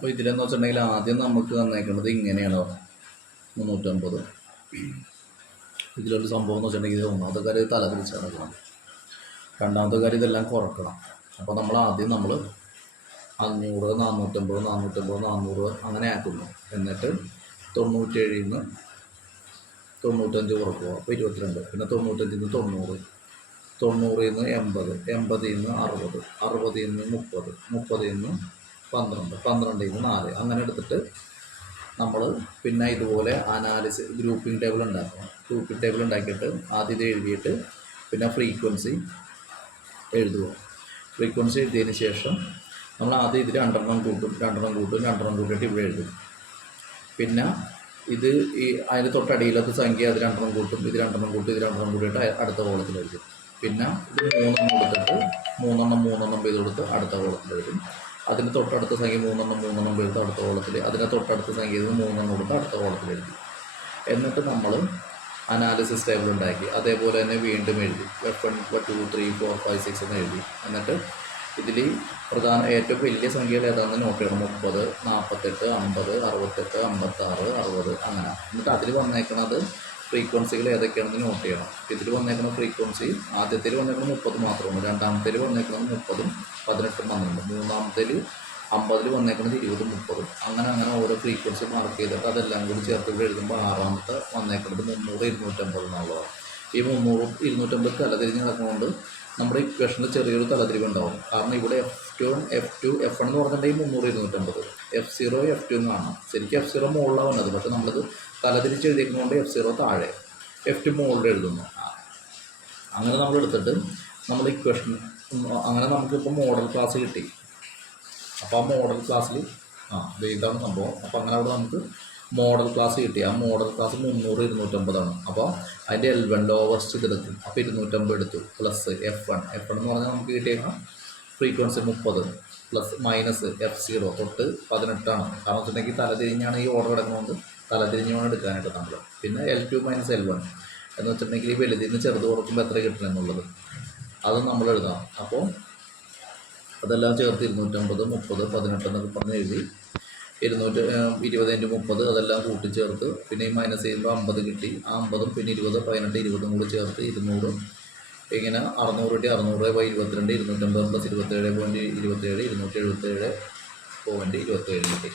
അപ്പോൾ ഇതിലെന്ന് വെച്ചിട്ടുണ്ടെങ്കിൽ ആദ്യം നമുക്ക് തന്നേക്കുന്നത് ഇങ്ങനെയാണ് 350. ഇതിലൊരു സംഭവം എന്ന് വെച്ചിട്ടുണ്ടെങ്കിൽ ഒന്നാമത്തെ കാര്യം തല തിരിച്ച് നടക്കണം, രണ്ടാമത്തെ കാര്യം ഇതെല്ലാം കുറക്കണം. അപ്പോൾ നമ്മൾ 500, 450, 400 അങ്ങനെ ആക്കുന്നു. എന്നിട്ട് 97 നിന്ന് 95 കുറക്കുക, അപ്പോൾ 22. പിന്നെ 95 നിന്ന് 90, 90 നിന്ന് 80, 80 നിന്ന് 60, 60 നിന്ന് 30, 30 നിന്ന് 12, 12 നിന്ന് 4 അങ്ങനെ എടുത്തിട്ട് നമ്മൾ പിന്നെ ഇതുപോലെ അനാലിസിസ് ഗ്രൂപ്പിംഗ് ടേബിൾ ഉണ്ടാക്കണം. ഗ്രൂപ്പിംഗ് ടേബിൾ ഉണ്ടാക്കിയിട്ട് ആദ്യം ഇത് എഴുതിയിട്ട് പിന്നെ ഫ്രീക്വൻസി എഴുതുക. ഫ്രീക്വൻസി എഴുതിയതിന് ശേഷം നമ്മൾ ആദ്യം ഇത് 2 കൂട്ടിയിട്ട് ഇവിടെ എഴുതും. പിന്നെ ഇത് ഈ അതിന് തൊട്ടടിയിലത്തെ സംഖ്യ അത് 2 കൂട്ടും, ഇത് 2 കൂട്ടിയിട്ട് അടുത്ത കോളത്തിൽ എഴുതും. പിന്നെ ഇത് 3 കൊടുത്തിട്ട് 3 ചെയ്ത് കൊടുത്ത് അടുത്ത കോളത്തിൽ എഴുതും. അതിന് തൊട്ടടുത്ത സംഖ്യ 3 എഴുതും അടുത്ത കോളത്തിൽ, അതിന് തൊട്ടടുത്ത സംഖ്യ 3 കൊടുത്ത് അടുത്ത കോളത്തിൽ എഴുതി. എന്നിട്ട് നമ്മൾ അനാലിസിസ് ടേബിൾ ഉണ്ടാക്കി അതേപോലെ തന്നെ വീണ്ടും എഴുതി F1, F2, 3, 4, 5, 6 എന്ന് എഴുതി. എന്നിട്ട് ഇതിൽ ഏറ്റവും വലിയ സംഖ്യകൾ ഏതാണെന്ന് നോട്ട് ചെയ്യണം. 30, 48, 50, 68, 56, 60 അങ്ങനെ. എന്നിട്ട് അതിൽ വന്നേക്കുന്നത് ഫ്രീക്വൻസികൾ ഏതൊക്കെയാണെന്ന് നോട്ട് ചെയ്യണം. ഇതിൽ വന്നേക്കുന്ന ഫ്രീക്വൻസി ആദ്യത്തിൽ വന്നേക്കുന്നത് 30 മാത്രമാണ്, രണ്ടാമത്തേൽ വന്നേക്കുന്നത് 30, 18, 12, മൂന്നാമത്തേൽ 50 വന്നേക്കുന്നത് 20, 30 അങ്ങനെ ഓരോ ഫ്രീക്വൻസി മാർക്ക് ചെയ്തിട്ട് അതെല്ലാം കൂടി ചേർത്ത് എഴുതുമ്പോൾ ആറാമത്തെ വന്നേക്കുന്നത് 300, 250 എന്നുള്ളതാണ്. ഈ 300, 250 തലതിരിഞ്ഞ് നടക്കുന്നതുകൊണ്ട് നമ്മുടെ ഇക്വേഷനിൽ ചെറിയൊരു തലതിരിവ് ഉണ്ടാവും. കാരണം ഇവിടെ F1 എന്ന് പറഞ്ഞിട്ടുണ്ടെങ്കിൽ 300, 250, F0, F2 എന്ന് കാണാം. ശരിക്കും F0 മുകളിലാണ് വന്നത്, പക്ഷെ നമ്മളിത് തലതിരിച്ച് എഴുതിയിരിക്കുന്നതുകൊണ്ട് F0 താഴെ, F2 മുകളിൽ എഴുതുന്നു. അങ്ങനെ നമ്മൾ എടുത്തിട്ട് നമ്മൾ ഇക്വേഷൻ അങ്ങനെ നമുക്കിപ്പോൾ മോഡൽ ക്ലാസ് കിട്ടി. അപ്പോൾ ആ മോഡൽ ക്ലാസ്സിൽ ഇതാണ് സംഭവം. അപ്പോൾ അങ്ങനെ അവിടെ നമുക്ക് മോഡൽ ക്ലാസ് കിട്ടി. ആ മോഡൽ ക്ലാസ് 300, 250 അപ്പോൾ അതിൻ്റെ L1 ലോവസ്റ്റ് ഇതെടുക്കും. അപ്പോൾ 250 എടുത്തു പ്ലസ് F1 എന്ന് പറഞ്ഞാൽ നമുക്ക് കിട്ടിയേക്കാം ഫ്രീക്വൻസി 30 പ്ലസ് മൈനസ് F0 തൊട്ട് 18 കാരണം വെച്ചിട്ടുണ്ടെങ്കിൽ തലതിരിഞ്ഞാണ് ഈ ഓർഡർ കിടക്കുന്നതുകൊണ്ട് തലതിരിഞ്ഞാണ് എടുക്കാനായിട്ട് നമ്മൾ. പിന്നെ L2 മൈനസ് L1 എന്ന് വെച്ചിട്ടുണ്ടെങ്കിൽ ഈ വലുതിൽ നിന്ന് ചെറുത് കുറക്കുമ്പോൾ എത്ര കിട്ടണം എന്നുള്ളത് അത് നമ്മൾ എഴുതാം. അപ്പോൾ അതെല്ലാം ചേർത്ത് 250, 30, 18 എന്നൊക്കെ പറഞ്ഞ് എഴുതി. 220 × 30 അതെല്ലാം കൂട്ടിച്ചേർത്ത് പിന്നെ ഈ മൈനസ് ചെയ്യുമ്പോൾ 50 കിട്ടി. ആ 50 പിന്നെ 20, 18, 20 കൂടി ചേർത്ത് 200 ഇങ്ങനെ 600 കിട്ടി. 600/22 250 + 27.27 277.27 കിട്ടി.